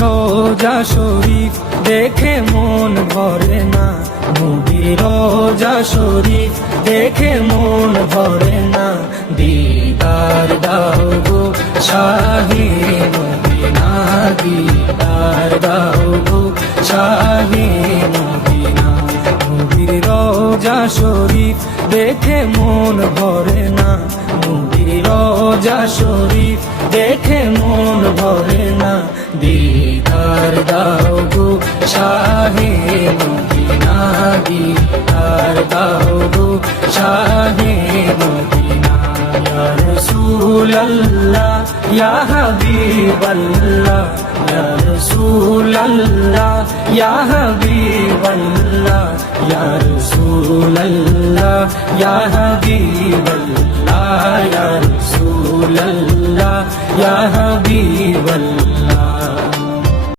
রোজা শরীফ দেখে মন ভরে না, নবীর রোজা শরীফ দেখে মন ভরে না। দিদার দাও গো শাহে মদিনা, দিদার দাও গো শাহে মদিনা। নবীর রোজা শরীফ দেখে মন ভরে না, নবীর রোজা শরীফ দেখে মন ভরে না। দিদার দাও গো শাহে মদিনা, দিদার দাও গো শাহে মদিনা। ইয়া রাসূলুল্লাহ ইয়া হাবিবাল্লাহ, ইয়া রাসূলুল্লাহ ইয়া হাবিবাল্লাহ, ইয়া রাসূলুল্লাহ ইয়া হাবিবাল্লাহ, ইয়া রাসূলুল্লাহ ইয়া হাবিবাল্লাহ।